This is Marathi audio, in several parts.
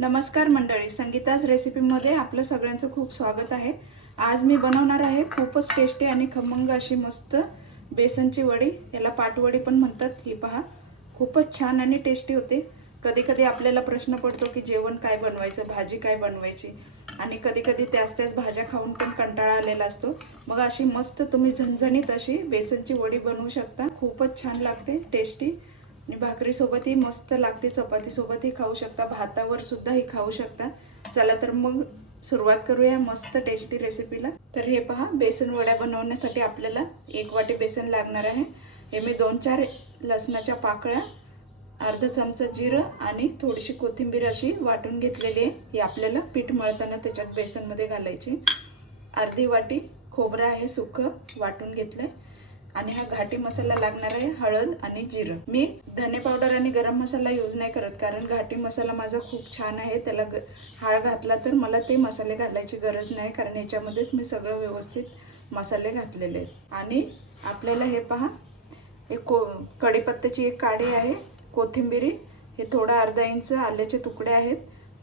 नमस्कार मंडळी, संगीताज रेसिपीमध्ये आपलं सगळ्यांचं खूप स्वागत आहे। आज मी बनवणार आहे खूपच टेस्टी आणि खमंग अशी मस्त बेसनची वडी, याला पाटवडी पण म्हणतात। ही पहा, खूपच छान आणि टेस्टी होते। कधी कधी आपल्याला प्रश्न पडतो की जेवण काय बनवायचं, भाजी काय बनवायची, आणि कधी कधी त्याच भाज्या खाऊन पण कंटाळा आलेला असतो। मग अशी मस्त तुम्ही झणझणीत अशी बेसनची वडी बनवू शकता। खूपच छान लागते, टेस्टी, आणि भाकरी सोबतही मस्त लागते, चपाती सोबतही खाऊ शकता, भातावर सुद्धा ही खाऊ शकता। चला तर मग सुरुवात करूया मस्त टेस्टी रेसिपीला। तर हे पहा, बेसन वड्या बनवण्यासाठी आपल्याला 1 वाटी बेसन लागणार आहे। हे मी 2-4 लसणाच्या पाकळ्या, अर्धा चमचा जिरं आणि थोडीशी कोथिंबीर अशी वाटून घेतलेली आहे। ही आपल्याला पीठ मळताना त्याच्यात बेसनमध्ये घालायची। अर्धी वाटी खोबरं आहे सुकं, वाटून घेतलंय। आणि हा घाटी मसाला लागणार आहे, हळद आणि जिरं। मी धने पावडर आणि गरम मसाला यूज नाही करत, कारण घाटी मसाला माझा खूप छान आहे। त्याला हाळ घातला तर मला ते मसाले घालायची गरज नाही, कारण याच्यामध्येच मी सगळं व्यवस्थित मसाले घातलेले आहेत। आणि आपल्याला हे पहा, हे कढीपत्त्याची एक काडी आहे, कोथिंबीरी, हे थोडा अर्धा इंच आल्याचे तुकडे आहेत,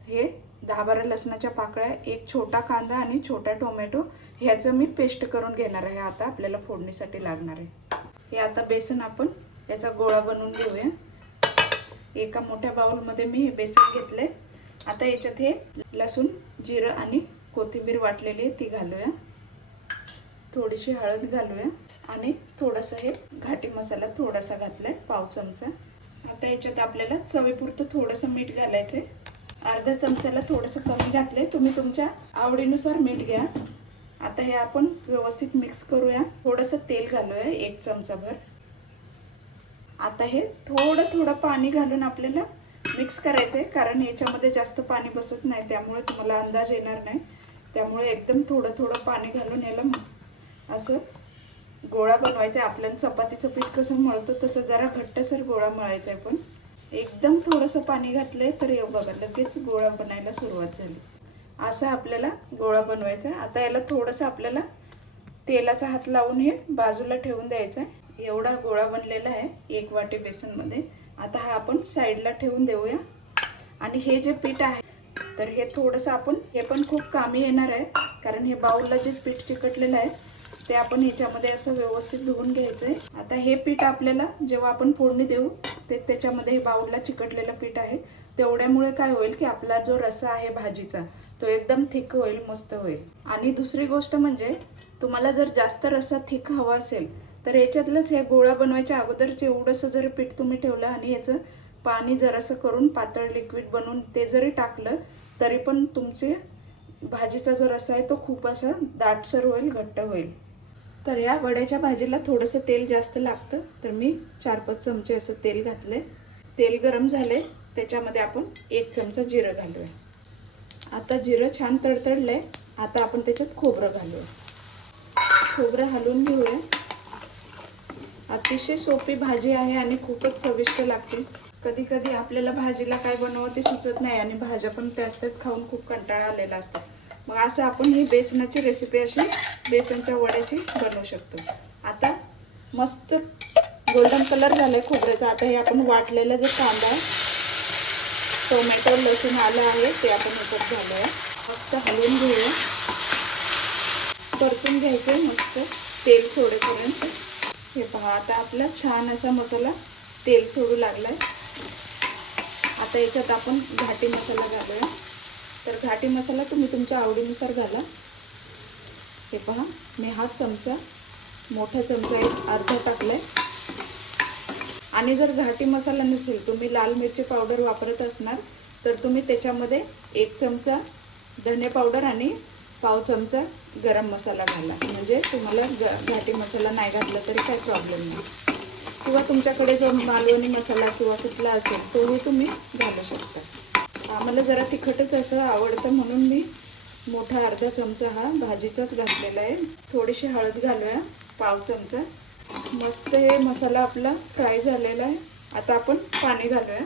हे 10-12 लसणाच्या पाकळ्या, एक छोटा कांदा आणि छोटा टोमॅटो, ह्याचं मी पेस्ट करून घेणार आहे। आता आपल्याला फोडणीसाठी लागणार आहे। हे आता बेसन आपण याचा गोळा बनवून घेऊया। एका मोठ्या बाउलमध्ये मी हे बेसन घेतले। आता याच्यात हे लसूण, जिरं आणि कोथिंबीर वाटलेली आहे ती घालूया। थोडीशी हळद घालूया आणि थोडंसं हे घाटी मसाला थोडासा घातलाय, पाव चमचा। आता याच्यात आपल्याला चवीपुरतं थोडंसं मीठ घालायचंय। अर्धा चमचाला थोडंसं कमी घातलंय, तुम्ही तुमच्या आवडीनुसार मीठ घ्या। आता हे आपण व्यवस्थित मिक्स करूया। थोडंसं तेल घालूया, 1 चमचाभर। आता हे थोडं पाणी घालून आपल्याला मिक्स करायचंय, कारण याच्यामध्ये जास्त पाणी बसत नाही, त्यामुळे तुम्हाला अंदाज येणार नाही। त्यामुळे एकदम थोडं पाणी घालून याला असं गोळा बनवायचा आहे। आपल्याला चपातीचं पीठ कसं मळतो तसं जरा घट्टसर गोळा मळायचा आहे। पण एकदम थोडंसं पाणी घातलंय तर हे बघा, लगेच गोळा बनायला सुरुवात झाली। असं आपल्याला गोळा बनवायचा आहे। आता याला थोडंसं आपल्याला तेलाचा हात लावून हे बाजूला ठेवून द्यायचं आहे। एवढा गोळा बनलेला आहे 1 वाटी बेसनमध्ये। आता हा आपण साईडला ठेवून देऊया। आणि हे जे पीठ आहे तर हे थोडंसं आपण, हे पण खूप कामी येणार आहे, कारण हे बाउलला जे पीठ चिकटलेलं आहे ते आपण ह्याच्यामध्ये असं व्यवस्थित धुवून घ्यायचं आहे। आता हे पीठ आपल्याला जेव्हा आपण फोडणी देऊ ते त्याच्यामध्ये हे बाउलला चिकटलेलं पीठ आहे, तेवढ्यामुळे काय होईल की आपला जो रस्सा आहे भाजीचा तो एकदम थिक होईल, मस्त होईल। आणि दुसरी गोष्ट म्हणजे तुम्हाला जर जास्त रस्सा थिक हवा असेल तर याच्यातलंच हे गोळा बनवायच्या अगोदरच एवढंसं जरी पीठ तुम्ही ठेवलं आणि याचं पाणी जरासं करून पातळ लिक्विड बनवून ते जरी टाकलं तरी पण तुमचे भाजीचा जो रस्सा आहे तो खूप असा दाटसर होईल, घट्ट होईल। तर या वड्याच्या भाजीला थोडंसं तेल जास्त लागतं, तर मी 4-5 चमचे असं तेल घातले। तेल गरम झाले, त्याच्यामध्ये आपण 1 चमचा जिरं घालूया। आता जिरं छान तडतडलंय, आता आपण त्याच्यात खोबरं घालूया। खोबरं हलवून घेऊया। अतिशय सोपी भाजी आहे आणि खूपच चविष्ट लागते। कधी कधी आपल्याला भाजीला काय बनवावं ते सुचत नाही आणि भाज्या पण त्याच खाऊन खूप कंटाळा आलेला असतो। मग असं आपण ही बेसनाची रेसिपी अशी बेसनच्या वड्याची बनवू शकतो। आता मस्त गोल्डन कलर झालाय खोबऱ्याचा। आता हे आपण वाटलेलं जे कांदा, टोमॅटो, लसूण, आलं आहे ते आपण याच्यात घालूया। मस्त हलवून घेऊया, परतून घ्यायचं मस्त तेल सोडेपर्यंत। हे पहा, आता आपला छान असा मसाला तेल सोडू लागलाय। आता याच्यात आपण घाटी मसाला घालूया। तर घाटी मसाला तुम्ही तुमच्या आवडीनुसार घाला। हे पहा, मी हा चमचा, मोठा चमचा एक अर्धा टाकलाय। आणि जर घाटी मसाला नसेल, तुम्ही लाल मिरची पावडर वापरत असणार तर तुम्ही त्याच्यामध्ये 1 चमचा धने पावडर आणि पाव चमचा गरम मसाला घाला, म्हणजे तुम्हाला घाटी मसाला नाही घातला तरी काही प्रॉब्लेम नाही। किंवा तुमच्याकडे जो मालवणी मसाला किंवा कुठला असेल तोही तुम्ही घालू शकता। आम्हाला जरा तिखटच असं आवडतं म्हणून मी मोठा अर्धा चमचा हा भाजीचाच घातलेला आहे। थोडीशी हळद घालूया, पाव चमचा। मस्त हे मसाला आपला फ्राय झालेला आहे। आता आपण पाणी घालूया।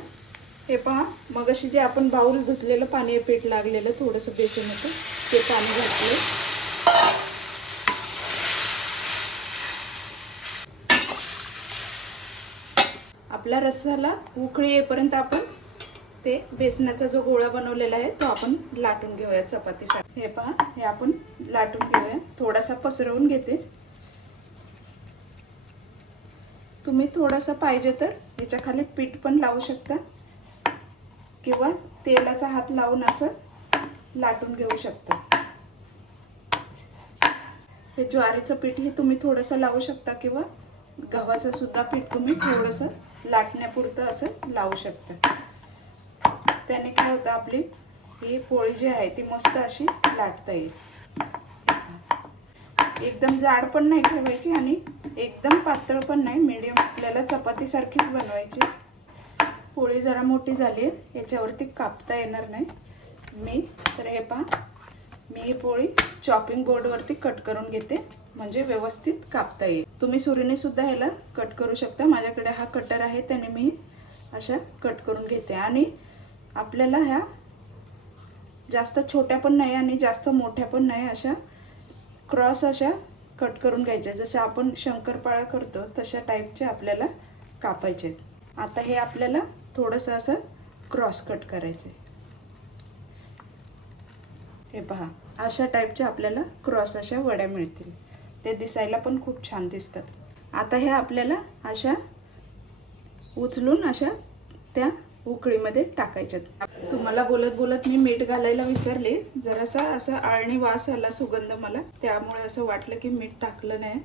हे पहा, मगाशी जे आपण बाउल धुतलेलं पाणी पीठ लागलेलं थोडंसं बेसन होतं ते पाणी घातलं। आपला रस्साला उकळी येईपर्यंत आपण ते बेसनाचा जो गोळा बनवलेला आहे तो आपण लाटून घेऊया चपातीसाठी. हे पहा, हे आपण लाटून घेऊया. थोडासा पसरवून घेते. तुम्ही थोडासा पाहिजे तर याच्या खाली पीठ पण लावू शकता किंवा तेलाचा हात लावून असं लाटून घेऊ शकता. हे ज्वारीचं पीठ हे तुम्ही थोडंसं लावू शकता किंवा गव्हाचं सुद्धा पीठ तुम्ही थोडंसं लाटण्यापुरतं असं लावू शकता. त्याने काय होतं, आपली ही पोळी जी आहे ती मस्त अशी लाटता येईल. एकदम जाड पण नाही ठेवायची आणि एकदम पातळ पण नाही, मीडियम. आपल्याला चपातीसारखीच बनवायची. पोळी जरा मोठी झाली आहे, याच्यावरती कापता येणार नाही तर हे पहा, मी ही पोळी चॉपिंग बोर्डवरती कट करून घेते म्हणजे व्यवस्थित कापता येईल. तुम्ही सुरीने सुद्धा ह्याला कट करू शकता. माझ्याकडे हा कटर आहे, त्याने मी अशा कट करून घेते. आणि आपल्याला ह्या जास्त छोट्या पण नाही आणि जास्त मोठ्या पण नाही, अशा क्रॉस अशा कट करून घ्यायच्या. जसं आपण शंकरपाळा करतो तशा टाईपचे आपल्याला कापायचे. आता हे आपल्याला थोडंसं असं क्रॉस कट करायचे. हे पहा, अशा टाईपच्या आपल्याला क्रॉस अशा वड्या मिळतील. ते दिसायला पण खूप छान दिसतात. आता हे आपल्याला अशा उचलून अशा त्या उकळीमध्ये टाकायच्यात. तुम्हाला बोलत बोलत मी मीठ घालायला विसरले. जरासा असा आळणी वास आला, सुगंध मला, त्यामुळे असं वाटलं की मीठ टाकलं नाही.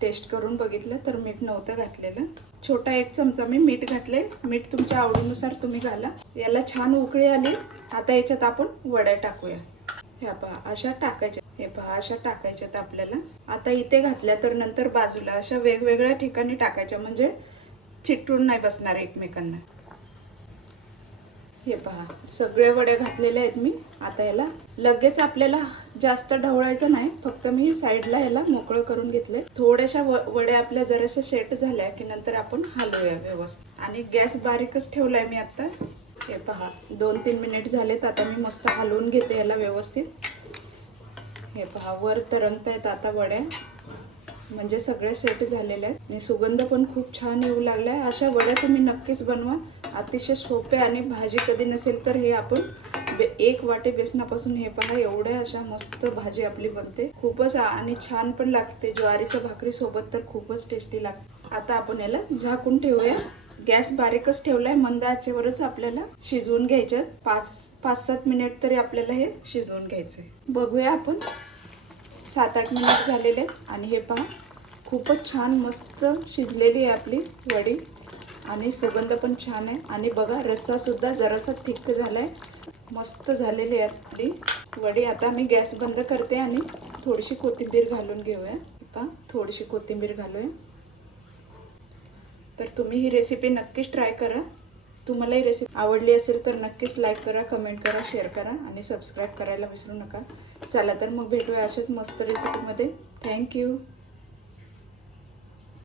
टेस्ट करून बघितलं तर मीठ नव्हतं घातलेलं. छोटा 1 चमचा मी मीठ घातले. मीठ तुमच्या आवडीनुसार तुम्ही घाला. याला छान उकळी आली. आता याच्यात आपण वड्या टाकूया. ह्या पहा, अशा टाकायच्या. हे पहा, अशा टाकायच्यात आपल्याला. आता इथे घातल्या तर नंतर बाजूला अशा वेगवेगळ्या ठिकाणी टाकायच्या म्हणजे चिकटून नाही बसणार एकमेकांना. हे पहा, सगळे वड्या घातलेले आहेत मी. आता याला लगेच आपल्याला जास्त ढवळायचं नाही, फक्त मी साईडला याला मोकळं करून घेतले. थोड्याशा वड्या आपल्या जराशा सेट झाल्या की नंतर आपण हलवूया व्यवस्थित. आणि गॅस बारीकच ठेवलाय मी आता. हे पहा, 2-3 मिनिट झालेत. आता मी मस्त हलवून घेते याला व्यवस्थित. हे पहा, वर तरंगतायत आता वड्या, म्हणजे सगळे सेट झालेले आहेत आणि सुगंध पण खूप छान येऊ लागलाय. अशा वड्या तुम्ही नक्कीच बनवा. अतिशय सोपे. आणि भाजी कधी नसेल तर हे आपण 1 वाटी बेसनापासून हे पहा एवढ्या अशा मस्त भाजी आपली बनते. खूपच आणि छान पण लागते. ज्वारीच्या भाकरी सोबत तर खूपच टेस्टी लागते. आता आपण याला झाकून ठेवूया. गॅस बारीकच ठेवलाय, मंद आचेवरच आपल्याला शिजवून घ्यायच्यात. 5-7 मिनिट तरी आपल्याला हे शिजवून घ्यायचंय. बघूया आपण. 7-8 मिनिट झालेले आहेत आणि हे पहा, खूपच छान मस्त शिजलेली आहे आपली वडी आणि सुगंध पण छान आहे. आणि बघा, रस्सा सुद्धा जरासा थिक झालाय. मस्त झालेली आहे आपली वडी. आता मी गॅस बंद करते आणि थोडीशी कोथिंबीर घालून घेऊया. पहा, थोडीशी कोथिंबीर घालूया. तर तुम्ही ही रेसिपी नक्कीच ट्राय करा. तुम्हाला ही रेसिपी आवडली असेल तर नक्कीच लाईक करा, कमेंट करा, शेअर करा आणि सबस्क्राईब करायला विसरू नका. चला तर मग भेटूया अशाच मस्त रेसिपीमध्ये. थँक्यू.